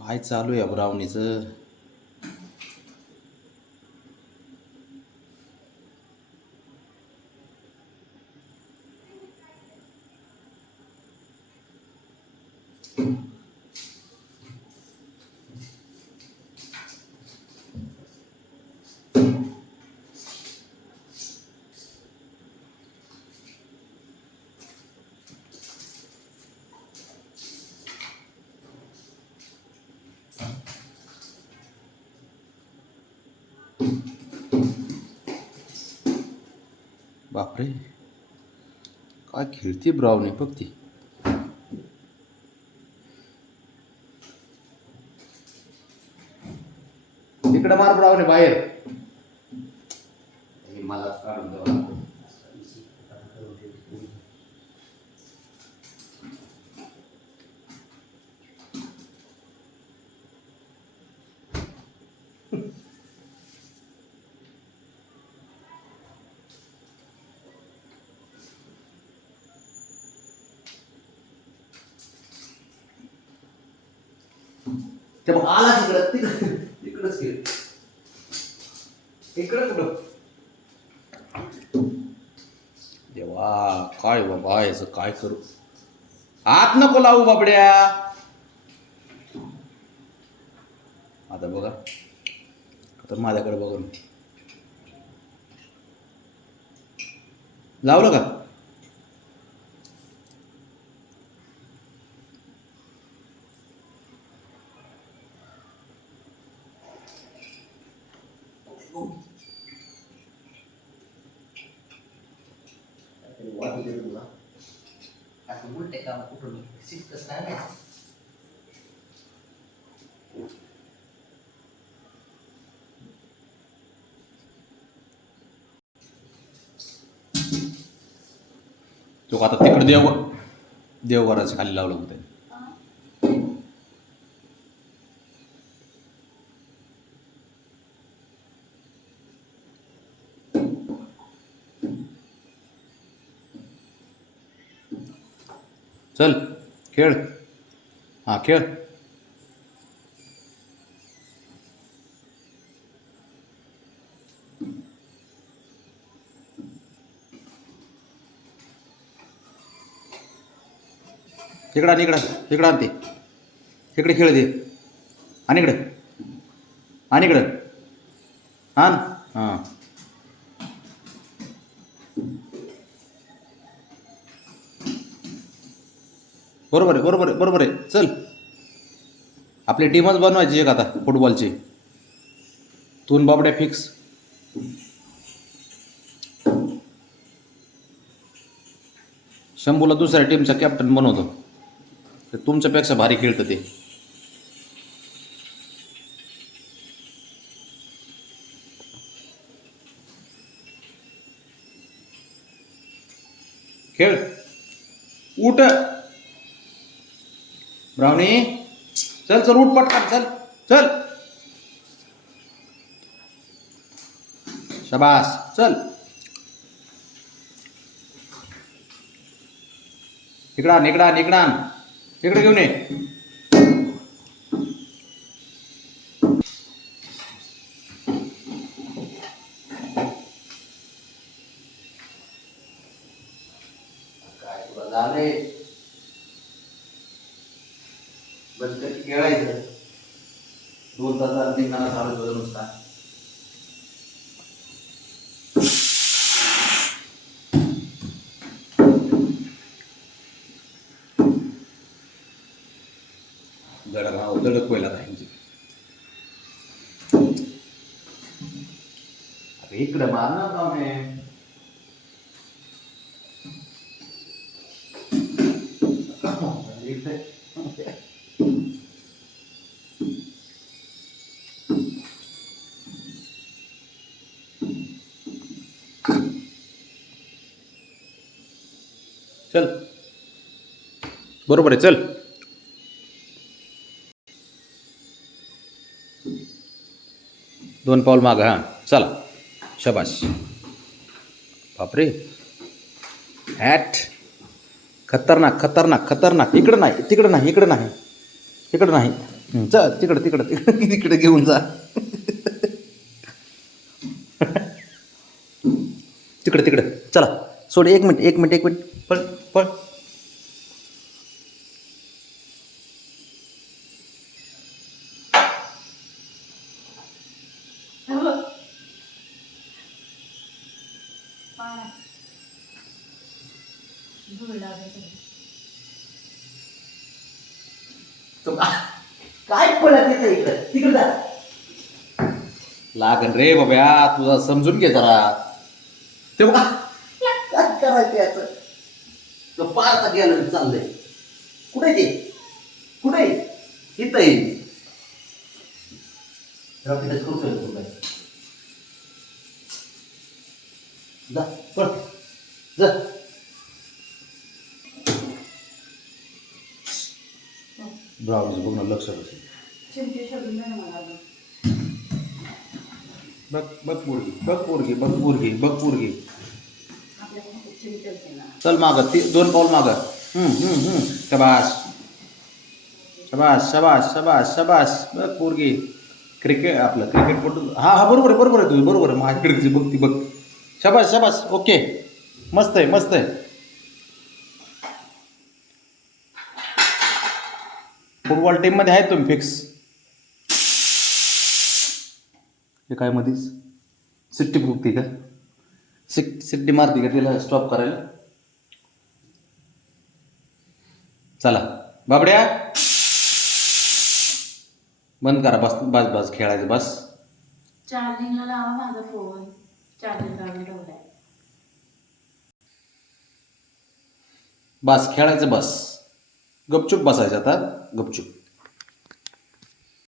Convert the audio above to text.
काय चालू आहे ब्राउनीचं बापरे. काय खेळते ब्रावणी बघ ती तिकडे मार ब्राउनी बाहेर हे मला काढून द्यावं लागतं. ते बघ आला तिकडं तिकडं तिकडंच गेलं. इकडं कुठं? देवा काय बाबा याचं काय करू? आत नको लावू बाबड्या. आता बघा. आता माझ्याकडे बघा. लावलं का? असं उलटे काम कुठून? शिस्त सांगायचं तो आता तिकडे देव देवघराच्या खाली लावलं होतं चल खेळ. हा खेळ. इकडं आण इकडं इकडं आण ते. इकडे खेळ दे. आणि इकडं. आणि इकडं. आण. हां. बरोबर आहे बरोबर आहे बरोबर आहे. चल. आपली टीमच बनवायची एक आता फुटबॉलची तून बाबड्या फिक्स शंभूला दुसऱ्या टीमचा कॅप्टन बनवतो. तर तुमच्यापेक्षा भारी खेळतं ते. खेळ. उठ. ब्रावणी चल चल उठ पटकन चल चल. शबास चल. इकडा निकडा इकडं तिकडे घेऊन ये. काय तुला झालंय बंद कधी खेळायचं दोन तासात निघाला नुसता. दडक दडक पहिला म्हणजे. अरे इकडे मार ना पाहुणे इकडे. चल. बरोबर आहे चल. दोन पाऊल माग हां. चला. शबाश बापरे. ॲट खतरनाक खतरनाक खतरनाक. इकडं नाही तिकडं नाही इकडं नाही. इकडं नाही. चल तिकडं तिकडं तिकडं तिकडे घेऊन जा. तिकडं तिकडं. चला. सोड एक मिनिट एक मिनिट एक मिनिट. पण काय पळत येतं इकडं? तिकडं जा. लागन रे बाब्या तुझा समजून घे जरा. ते बघा. काय करायचं याचं? तो पार का गेलं चाललंय. कुठे ते? कुठे इथं येईल करतोय तो काय. जा जा. ब्राउज बघ ना लक्ष बघ बघ पोरगी बघ पोरगी बघ पोरगी बघ पोरगी. चल माग ती दोन पाऊल माग. हम्म हम्म हम्म. शबाश शबाश शबाश शबाश शबाश बघ पोरगी. क्रिकेट आपलं क्रिकेटपटू. हा हा बरोबर आहे बरोबर आहे तुझं बरोबर आहे. माझ्याकडे बघ ती बघ. शबाश शबाश ओके. मस्त आहे मस्त आहे. फुटबॉल टीममध्ये आहे तुम्ही फिक्स. हे काय मध्येच सिट्टी फुकते का? सिट सिट्टी मारते का तिला? स्टॉप करायला. चला. बाबड्या. बंद करा. बस बस बस. खेळायचं बस. चार्जिंगला लावा माझा फोन लावून ठेवलाय बस खेळायचं बस. गपचूप बसायचं आता. गपचूप.